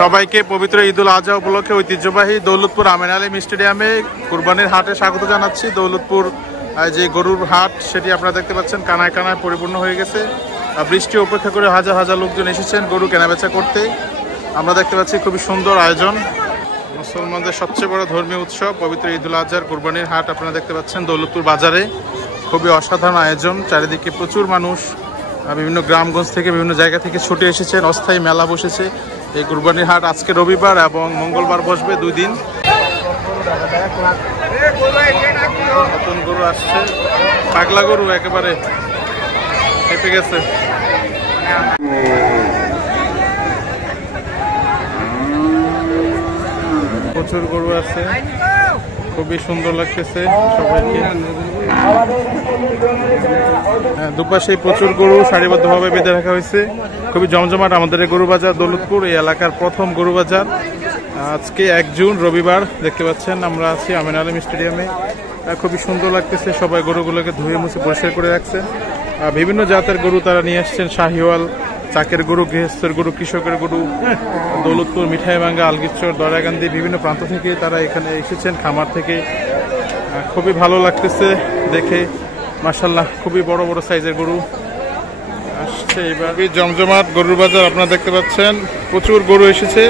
সবাইকে পবিত্র ঈদুল আজহা উপলক্ষে ঐতিহ্যবাহী দৌলতপুর আমিন আলী স্টেডিয়ামে কুরবানির হাটে স্বাগত জানাচ্ছি। দৌলতপুর যে গরুর হাট সেটি আপনারা দেখতে পাচ্ছেন কানায় কানায় পরিপূর্ণ হয়ে গেছে। বৃষ্টি উপেক্ষা করে হাজার হাজার লোকজন এসেছেন গরু কেনাবেচা করতে। আমরা দেখতে পাচ্ছি খুবই সুন্দর আয়োজন। মুসলমানদের সবচেয়ে বড় ধর্মীয় উৎসব পবিত্র ঈদুল আজহার কুরবানির হাট আপনারা দেখতে পাচ্ছেন দৌলতপুর বাজারে। খুবই অসাধারণ আয়োজন, চারিদিকে প্রচুর মানুষ বিভিন্ন গ্রামগঞ্জ থেকে বিভিন্ন জায়গা থেকে ছুটে এসেছেন। অস্থায়ী মেলা বসেছে। এই কুরবানির হাট আজকে রবিবার এবং মঙ্গলবার বসবে, 2 দিন। নতুন গরু আসছে, পাগলা গরু একেবারে হেঁপে গেছে। প্রচুর গরু আছে, খুবই সুন্দর লাগতেছে সবাইকে। দুপাশে প্রচুর গরু সারিবদ্ধভাবে বেঁধে রাখা হয়েছে। খুবই জমজমাট আমাদের এই গরু বাজার দৌলতপুর, এই এলাকার প্রথম গরু বাজার। আজকে 1 জুন রবিবার, দেখতে পাচ্ছেন আমরা আছি আমিন আলী স্টেডিয়ামে। খুবই সুন্দর লাগতেছে, সবাই গরুগুলোকে ধুয়ে মুছে পরিষ্কার করে রাখছেন। বিভিন্ন জাতের গরু তারা নিয়ে আসছেন, শাহিওয়াল, চাকের গরু, গৃহস্থের গরু, কৃষকের গরু। দৌলতপুর, মিঠাইভাঙ্গা, আলগিরচর, দরাগান্ধী বিভিন্ন প্রান্ত থেকে তারা এখানে এসেছেন, খামার থেকে। খুবই ভালো লাগতেছে দেখে, মাশাআল্লাহ। খুবই বড় বড় সাইজের গরু আসছে এবার। জমজমাট গরুর বাজার আপনারা দেখতে পাচ্ছেন, প্রচুর গরু এসেছে,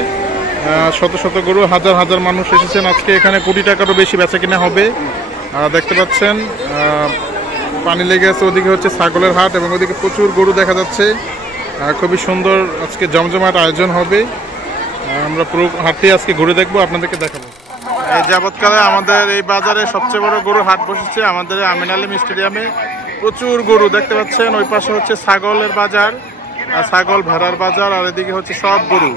শত শত গরু, হাজার হাজার মানুষ এসেছেন আজকে। এখানে কোটি টাকারও বেশি বেচা কিনা হবে। দেখতে পাচ্ছেন পানি লেগে আছে, ওদিকে হচ্ছে ছাগলের হাট এবং ওদিকে প্রচুর গরু দেখা যাচ্ছে। খুবই সুন্দর আজকে জমজমাট আয়োজন হবে। আমরা পুরো হাটটি আজকে ঘুরে দেখবো, আপনাদেরকে দেখাবো। এই যাবৎকালে আমাদের এই বাজারে সবচেয়ে বড় গরু হাট বসেছে আমাদের আমিন আলী স্টেডিয়ামে। প্রচুর গরু দেখতে পাচ্ছেন। ওই পাশে হচ্ছে ছাগলের বাজার, ছাগল ভেড়ার বাজার, আর এদিকে হচ্ছে সব গরু।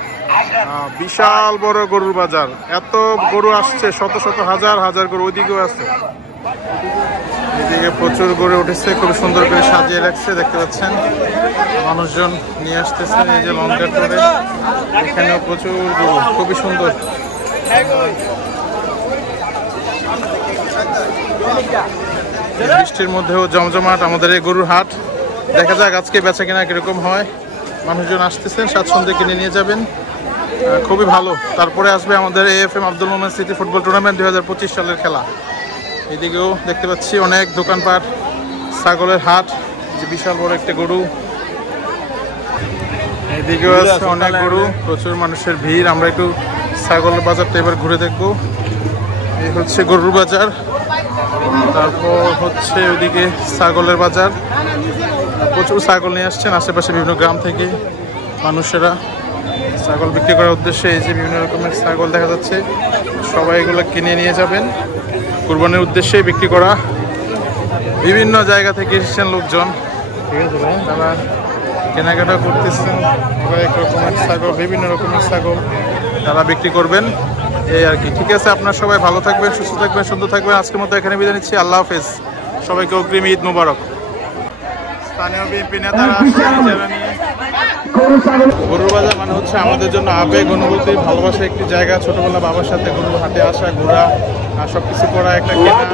বিশাল বড় গরুর বাজার, এত গরু আসছে, শত শত হাজার হাজার গরু। ওইদিকেও আছে, এদিকে প্রচুর গরু উঠেছে, খুব সুন্দর করে সাজিয়ে রাখছে। দেখতে পাচ্ছেন মানুষজন নিয়ে আসতেছে এই যে লঞ্চের করে। এখানেও প্রচুর গরু, খুবই সুন্দর। বৃষ্টির মধ্যেও জমজমাট আমাদের এই গরুর হাট। দেখা যাক আজকে বেচা কেনা কিরকম হয়। মানুষজন আসতেছেন, স্বাচ্ছন্দ্যে কিনে নিয়ে যাবেন, খুবই ভালো। তারপরে আসবে আমাদের AFM আব্দুল মোমেন স্মৃতি ফুটবল টুর্নামেন্ট 2025 সালের খেলা। এদিকেও দেখতে পাচ্ছি অনেক দোকানপাট, ছাগলের হাট, যে বিশাল বড় একটা গরু। এদিকেও আছে অনেক গরু, প্রচুর মানুষের ভিড়। আমরা একটু ছাগলের বাজারটা এবার ঘুরে দেখবো। এই হচ্ছে গরুর বাজার, তারপর হচ্ছে ওদিকে ছাগলের বাজার। প্রচুর ছাগল নিয়ে আসছেন আশেপাশে বিভিন্ন গ্রাম থেকে মানুষেরা ছাগল বিক্রি করার উদ্দেশ্যে। এই যে বিভিন্ন রকমের ছাগল দেখা যাচ্ছে, সবাই এগুলো কিনে নিয়ে যাবেন, কুরবানির উদ্দেশ্যে বিক্রি করা। বিভিন্ন জায়গা থেকে এসেছেন লোকজন, ঠিক আছে ভাই, তারা কেনাকাটা করতেছেন। এক রকমের ছাগল, বিভিন্ন রকমের ছাগল তারা বিক্রি করবেন, এই আর কি। ঠিক আছে, আপনারা সবাই ভালো থাকবেন, সুস্থ থাকবেন, সুন্দর থাকবেন। আজকের মতো এখানে বিদায় নিচ্ছি। আল্লাহ হাফেজ, সবাইকে অগ্রিম ঈদ মুবারক। স্থানীয় বিএনপি নেতারা আসছেন যারা নিয়ে। গরুর বাজার মানে হচ্ছে আমাদের জন্য আবেগ, অনুভূতি, ভালোবাসা একটি জায়গা। ছোটবেলা বাবার সাথে গরুর হাটে আসা, ঘোরা, সবকিছু করা, একটা কেনা,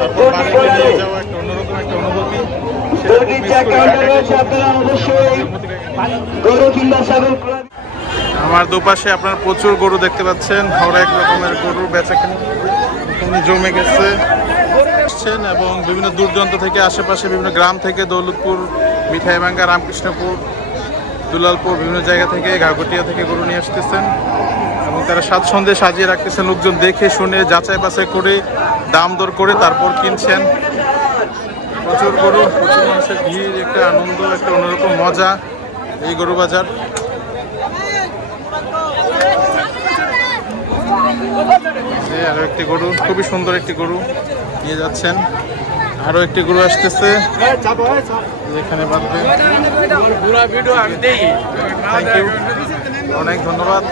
তারপর বাড়িতে নিয়ে যাওয়া, একটা অন্যরকম একটা অনুভূতি। আমার দুপাশে আপনার প্রচুর গরু দেখতে পাচ্ছেন, হরেক রকমের গরু বেচা কিনে এখানে জমে গেছে এবং বিভিন্ন দূরদূরান্ত থেকে, আশেপাশে বিভিন্ন গ্রাম থেকে, দৌলতপুর, মিঠাইভাঙ্গা, রামকৃষ্ণপুর, দুলালপুর, বিভিন্ন জায়গা থেকে, ঘাগটিয়া থেকে গরু নিয়ে আসতেছেন এবং তারা স্বাচ্ছন্দ্যে সাজিয়ে রাখতেছেন। লোকজন দেখে শুনে যাচাই বাছাই করে দাম দর করে তারপর কিনছেন। প্রচুর গরু, প্রচুর মানুষের ভিড়, একটা আনন্দ, একটা অন্যরকম মজা এই গরু বাজার। আরো একটি গরু, খুবই সুন্দর একটি গরু নিয়ে যাচ্ছেন। আরো একটি গরু আসতেছে, এখানে বাঁধবে। থ্যাংক ইউ, অনেক ধন্যবাদ।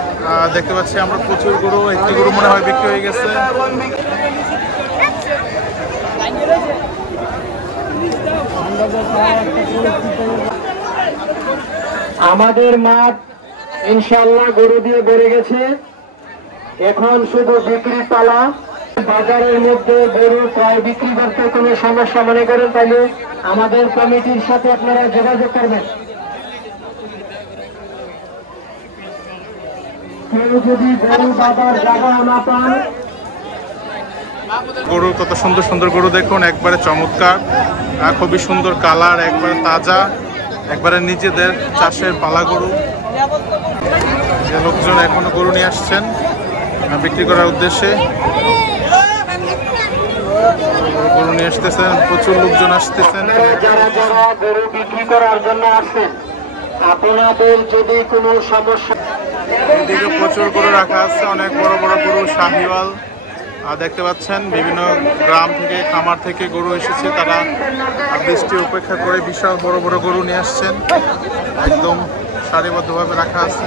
দেখতে পাচ্ছি আমরা প্রচুর গরু, একটি গরু মনে হয় বিক্রি হয়ে গেছে। আমাদের মাঠ ইনশাআল্লাহ গরু দিয়ে ভরে গেছে, এখন শুধু বিক্রির পালা। বাজারের মধ্যে গরু প্রায় বিক্রি করতে কোনো সমস্যা মনে করেন তাহলে আমাদের কমিটির সাথে আপনারা যোগাযোগ করবেন। কেউ যদি গরু বাবার জায়গা না পান, গরু কত সুন্দর সুন্দর গরু দেখুন, একবারে চমৎকার, খুবই সুন্দর কালার, একবারে তাজা, একবারে নিজেদের চাষের পালা গরু। যে লোকজন এখনো গরু নিয়ে আসছেন বিক্রি করার উদ্দেশ্যে, গরু নিয়ে আসতেছেন, প্রচুর লোকজন আসতেছেন। যারা যারা গরু বিক্রি করার জন্য আসছেন, আপনাদের যদি কোনো সমস্যা, এদিকে প্রচুর গরু রাখা আছে, অনেক বড় বড় গরু, শাহিওয়াল দেখতে পাচ্ছেন। বিভিন্ন গ্রাম থেকে, খামার থেকে গরু এসেছে, তারা বৃষ্টি উপেক্ষা করে বিশাল বড় বড় গরু নিয়ে আসছেন, একদম সারিবদ্ধভাবে রাখা আছে।